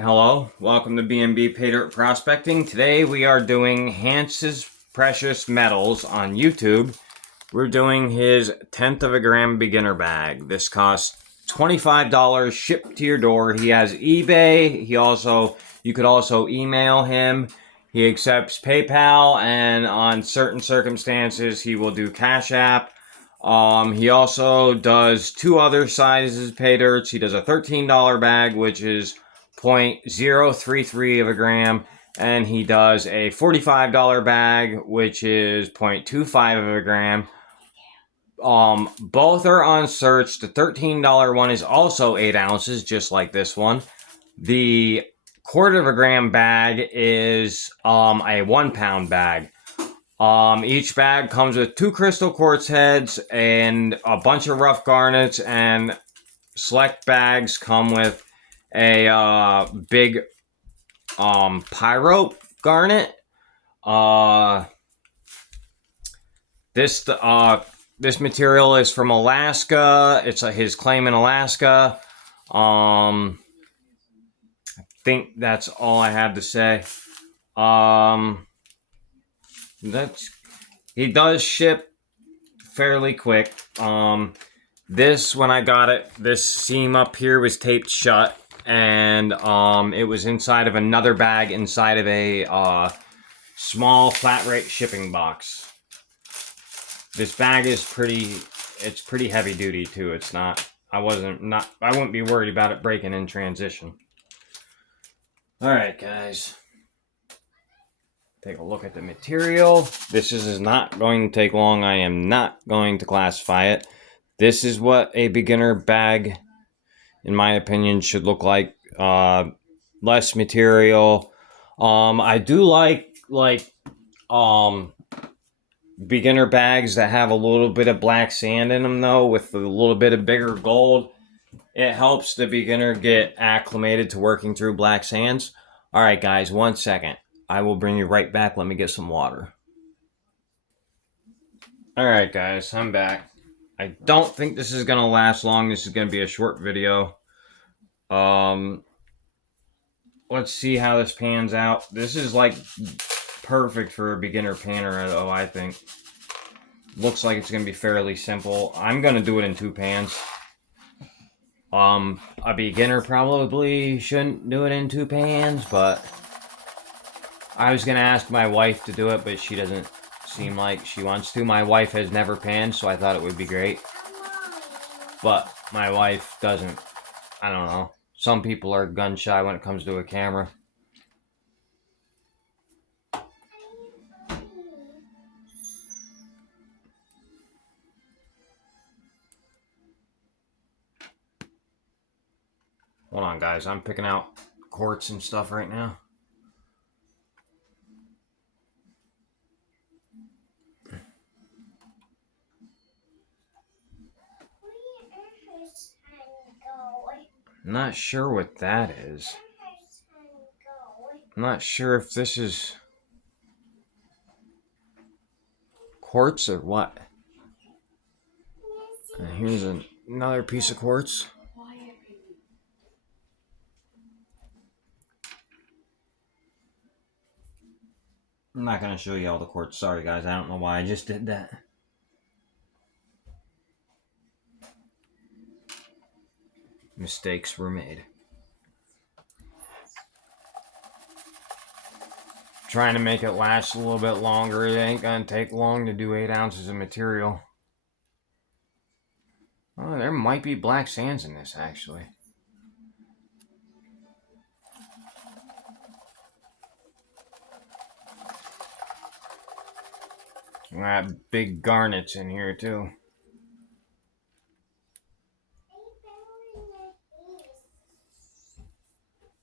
Hello, welcome to B&B Pay Dirt Prospecting. Today we are doing Hance's Precious Metals on YouTube. We're doing his 1/10 of a gram beginner bag. This costs $25 shipped to your door. He has eBay. You could also email him. He accepts PayPal, and on certain circumstances he will do Cash App. He also does two other sizes pay dirts. He does a $13 bag, which is 0.033 of a gram, and he does a $45 bag, which is 0.25 of a gram. Both are on search. The $13 one is also 8 ounces, just like this one. The 1/4 of a gram bag is a 1-pound bag. Each bag comes with 2 crystal quartz heads and a bunch of rough garnets, and select bags come with a big pyro garnet. This material is from Alaska. It's his claim in Alaska. I think that's all I have to say. He does ship fairly quick. When I got it, this seam up here was taped shut, and it was inside of another bag inside of a small flat rate shipping box. This bag is pretty heavy duty too. It's not. I wouldn't be worried about it breaking in transition. All right, guys. Take a look at the material. This is not going to take long. I am not going to classify it. This is what a beginner bag, in my opinion, should look like. Less material. I do like beginner bags that have a little bit of black sand in them, though, with a little bit of bigger gold. It helps the beginner get acclimated to working through black sands. All right, guys, 1 second. I will bring you right back. Let me get some water. All right, guys, I'm back. I don't think this is going to last long. This is going to be a short video. Let's see how this pans out. This is like perfect for a beginner panner, though, I think. Looks like it's going to be fairly simple. I'm going to do it in 2 pans. A beginner probably shouldn't do it in 2 pans, but I was going to ask my wife to do it, but she doesn't seem like she wants to. My wife has never panned, so I thought it would be great. But my wife doesn't. I don't know. Some people are gun shy when it comes to a camera. Hold on, guys. I'm picking out quartz and stuff right now. I'm not sure what that is. I'm not sure if this is quartz or what. And here's another piece of quartz. I'm not going to show you all the quartz. Sorry, guys. I don't know why I just did that. Mistakes were made. Trying to make it last a little bit longer. It ain't going to take long to do 8 ounces of material. Oh, there might be black sands in this, actually. Got big garnets in here, too.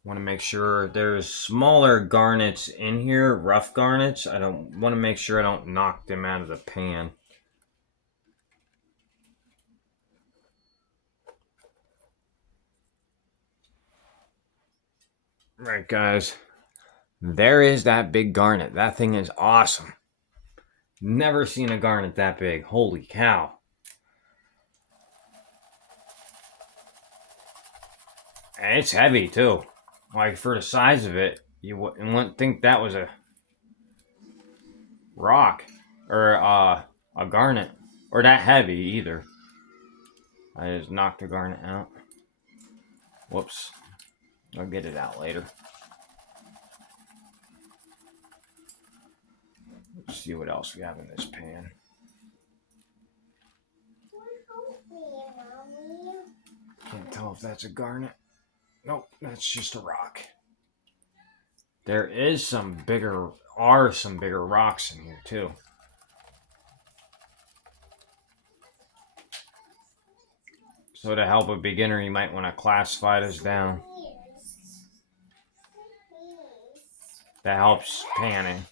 Want to make sure there's smaller garnets in here, rough garnets. I don't want to make sure I don't knock them out of the pan. Right, guys. There is that big garnet. That thing is awesome. Never seen a garnet that big. Holy cow. And it's heavy, too. Like, for the size of it, you wouldn't think that was a rock or a garnet or that heavy either. I just knocked the garnet out. Whoops. I'll get it out later. Let's see what else we have in this pan. Can't tell if that's a garnet. Nope, that's just a rock. There is some bigger rocks in here too. So to help a beginner, you might want to classify this down. That helps panning.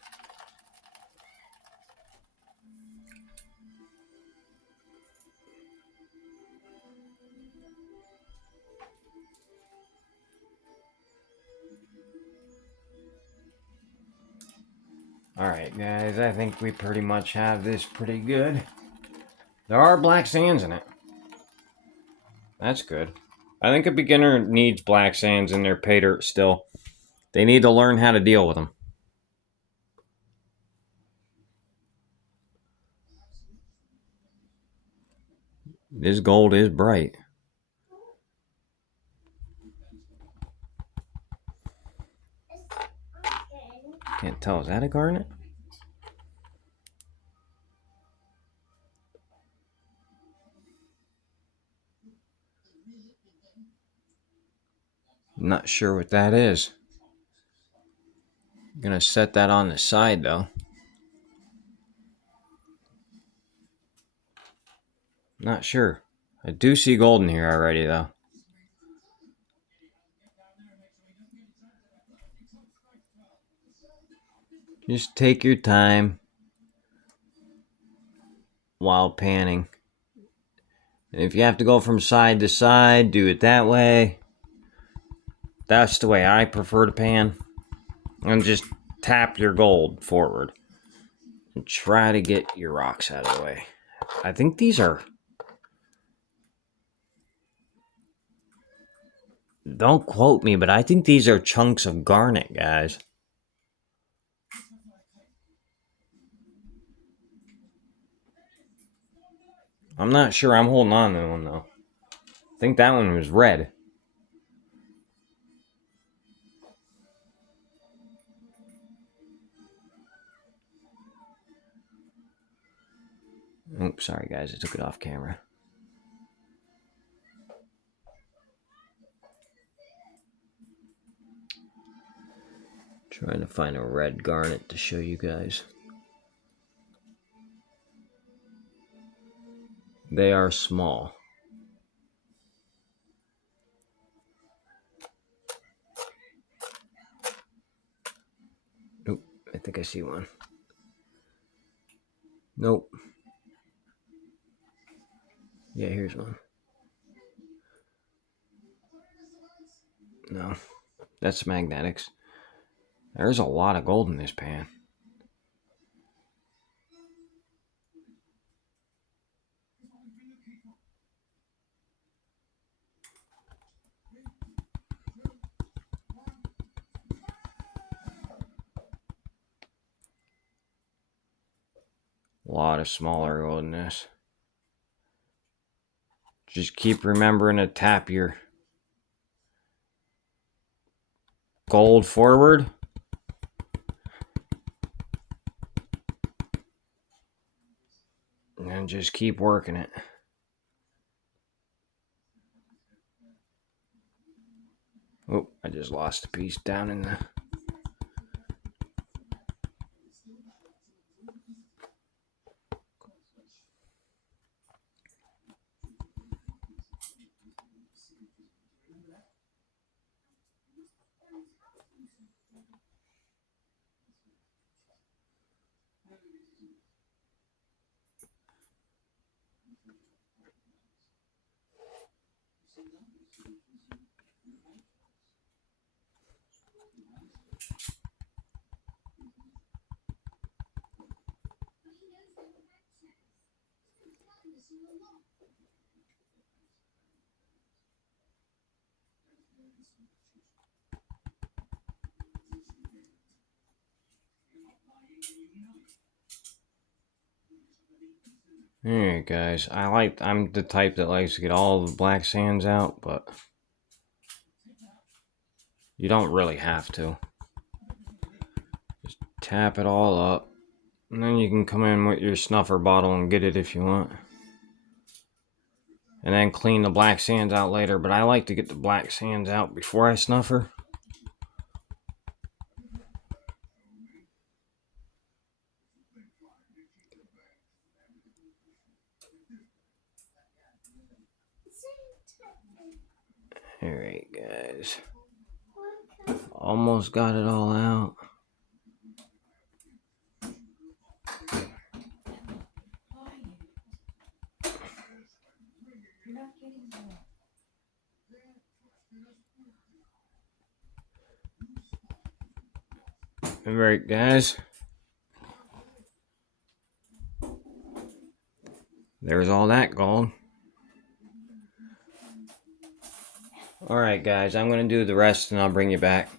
Alright guys, I think we pretty much have this pretty good. There are black sands in it. That's good. I think a beginner needs black sands in their pay dirt still. They need to learn how to deal with them. This gold is bright. Can't tell, is that a garnet? Not sure what that is. I'm gonna set that on the side though. Not sure. I do see gold in here already though. Just take your time while panning. And if you have to go from side to side, do it that way. That's the way I prefer to pan. And just tap your gold forward. And try to get your rocks out of the way. I think these are... Don't quote me, but I think these are chunks of garnet, guys. I'm not sure. I'm holding on to one, though. I think that one was red. Oops, sorry, guys. I took it off camera. Trying to find a red garnet to show you guys. They are small. Nope, I think I see one. Nope. Yeah, here's one. No, that's magnetics. There's a lot of gold in this pan. A lot of smaller gold in this. Just keep remembering to tap your gold forward. And just keep working it. Oh, I just lost a piece down in the... Alright guys, I'm the type that likes to get all the black sands out, but you don't really have to. Just tap it all up, and then you can come in with your snuffer bottle and get it if you want. And then clean the black sands out later, but I like to get the black sands out before I snuffer. Alright guys, almost got it all out. Alright guys, there's all that gold. Alright guys, I'm going to do the rest and I'll bring you back.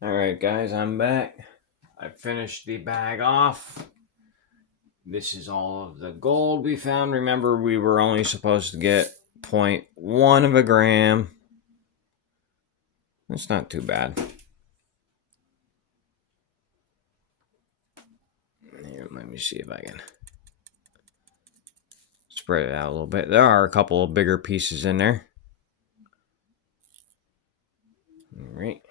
Alright guys, I'm back. I finished the bag off. This is all of the gold we found. Remember, we were only supposed to get 0.1 of a gram. That's not too bad. Here, let me see if I can spread it out a little bit. There are a couple of bigger pieces in there. All right.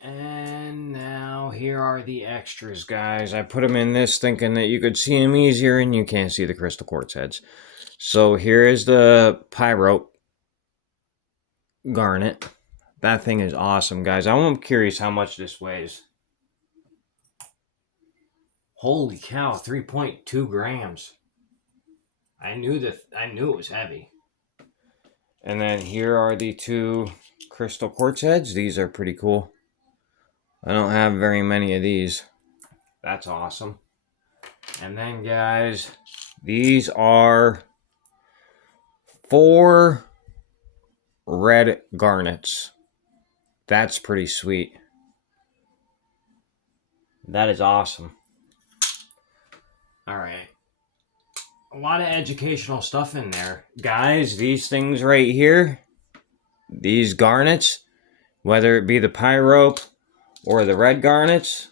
And now here are the extras, guys. I put them in this thinking that you could see them easier, and you can't see the crystal quartz heads. So here is the pyrope garnet. That thing is awesome, guys. I'm curious how much this weighs. Holy cow, 3.2 grams. I knew it was heavy. And then here are the two crystal quartz heads. These are pretty cool. I don't have very many of these. That's awesome. And then, guys, these are 4 red garnets. That's pretty sweet. That is awesome. All right. A lot of educational stuff in there. Guys, these things right here, these garnets, whether it be the pyrope or the red garnets,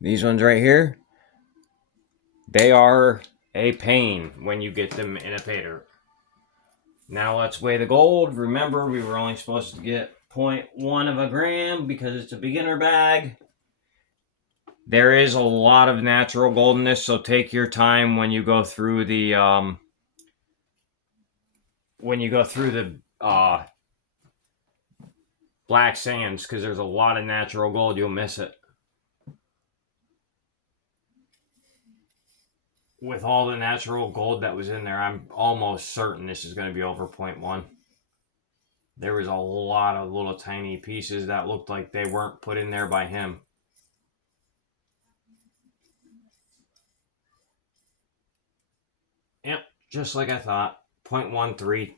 these ones right here, they are a pain when you get them in a pay dirt. Now let's weigh the gold. Remember, we were only supposed to get 0.1 of a gram because it's a beginner bag. There is a lot of natural gold in this, so take your time when you go through the black sands, because there's a lot of natural gold. You'll miss it. With all the natural gold that was in there, I'm almost certain this is going to be over 0.1. There was a lot of little tiny pieces that looked like they weren't put in there by him. Yep, just like I thought. 0.132.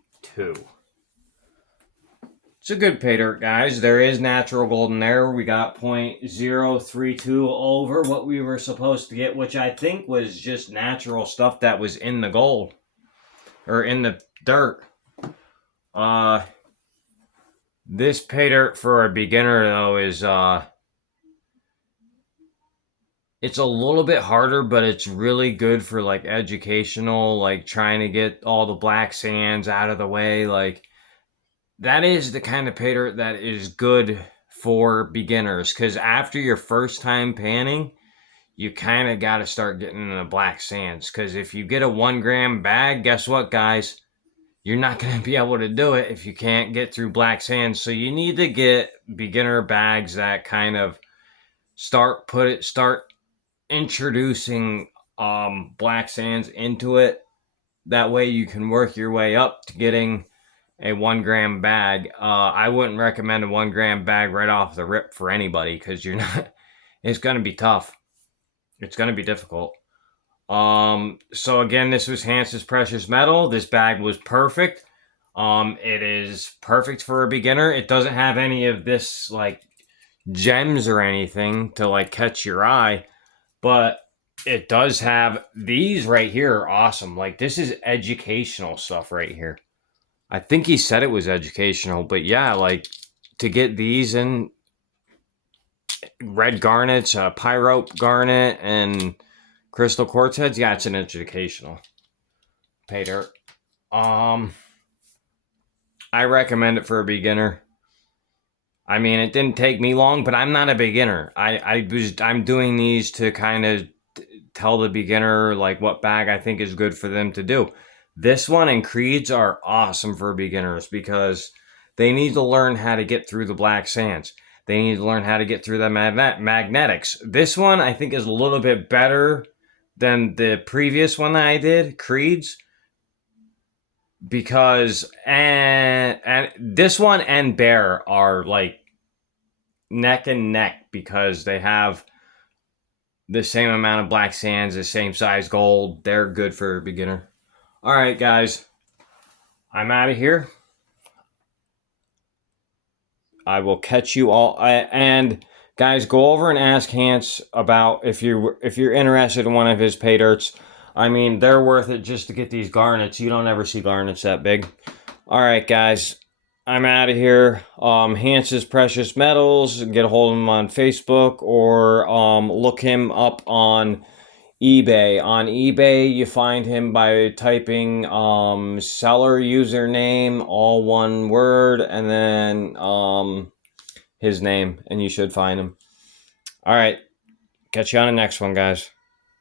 It's a good pay dirt, guys. There is natural gold in there. We got 0.032 over what we were supposed to get, which I think was just natural stuff that was in the gold. Or in the dirt. This pay dirt for a beginner, though, is it's a little bit harder, but it's really good for like educational, like trying to get all the black sands out of the way. Like, that is the kind of pay dirt that is good for beginners, because after your first time panning, you kind of got to start getting in the black sands. Because if you get a 1 gram bag, guess what, guys? You're not going to be able to do it if you can't get through black sands. So you need to get beginner bags that kind of start introducing black sands into it. That way you can work your way up to getting a 1 gram bag. I wouldn't recommend a 1 gram bag right off the rip for anybody, because you're not. It's going to be tough. It's going to be difficult. So again, this was Hance's Precious Metal. This bag was perfect. It is perfect for a beginner. It doesn't have any of this like gems or anything to like catch your eye, but it does have these right here are awesome. Like, this is educational stuff right here. I think he said it was educational, but yeah, like, to get these in red garnets, pyrope garnet, and crystal quartz heads, yeah, it's an educational pay dirt. I recommend it for a beginner. I mean, it didn't take me long, but I'm not a beginner. I'm doing these to kind of tell the beginner like what bag I think is good for them to do. This one and Creeds are awesome for beginners because they need to learn how to get through the black sands. They need to learn how to get through the magnetics. This one I think is a little bit better than the previous one that I did, Creeds, because and this one and Bear are like neck and neck because they have the same amount of black sands, the same size gold. They're good for a beginner. All right, guys, I'm out of here. I will catch you all. And guys, go over and ask Hans about if you're interested in one of his pay dirts. I mean, they're worth it just to get these garnets. You don't ever see garnets that big. All right, guys, I'm out of here. Hans's Precious Metals. Get a hold of him on Facebook or look him up on eBay. On eBay, you find him by typing seller username, all one word, and then his name, and you should find him. All right, catch you on the next one, guys.